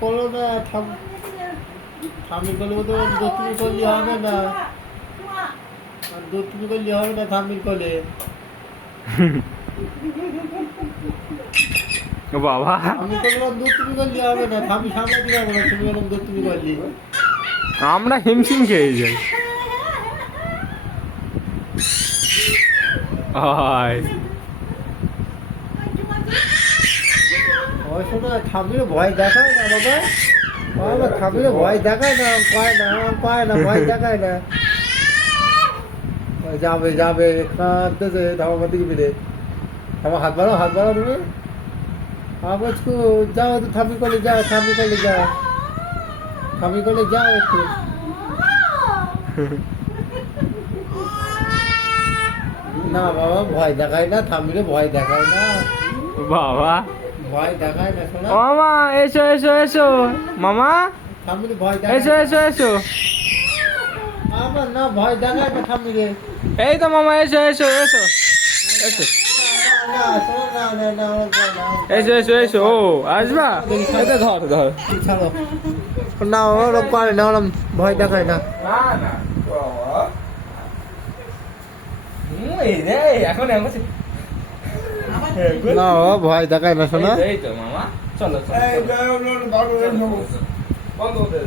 করলো না থামিল করলে তো দক্ষিণী করলে হবে না, দক্ষিণী করলে হবে না থামিল করলে। বাবা আমি করলাম দক্ষিণী করলে হবে না, থামি সামনে দিয়ে হবে না, তুমি এরকম দক্ষিণী করলি। আমরা হিমশিম খেয়ে যাই। থামিলে ভয় দেখায় না বাবা, বাবা থামিলে ভয় দেখায় না, পায় না পায় না, ভয় দেখায় না। যাবে যাবে কাঁদতেছে, ধামা দিকে মিলে আমার হাত বাড়াও তুমি। আবার যাও তো, থামি করলে যাও, থামি করলে যাও, থামি করলে যাও একটু। না বাবা ভয় দেখায় না, থামিলে ভয় দেখায় না বাবা, ভয় দেখায় না শোনা। মামা এসো এসো এসো, মামা থামিলে ভয় এসো দেখায় এসো এসো। আমার না, ভয় দেখায় না থামিলে। এই তো মামা এসো এসো এসো এসো না শোনা, না না না এসো এসো এসো। ও আসবা, এটা ধর ধর। ছাড়ো না, ওরম করে না, ওরম ভয় দেখায় না। এখন না ও ভয় দেখায় না শোনা। এই তো মামা, চলো চলো বন্ধ হতে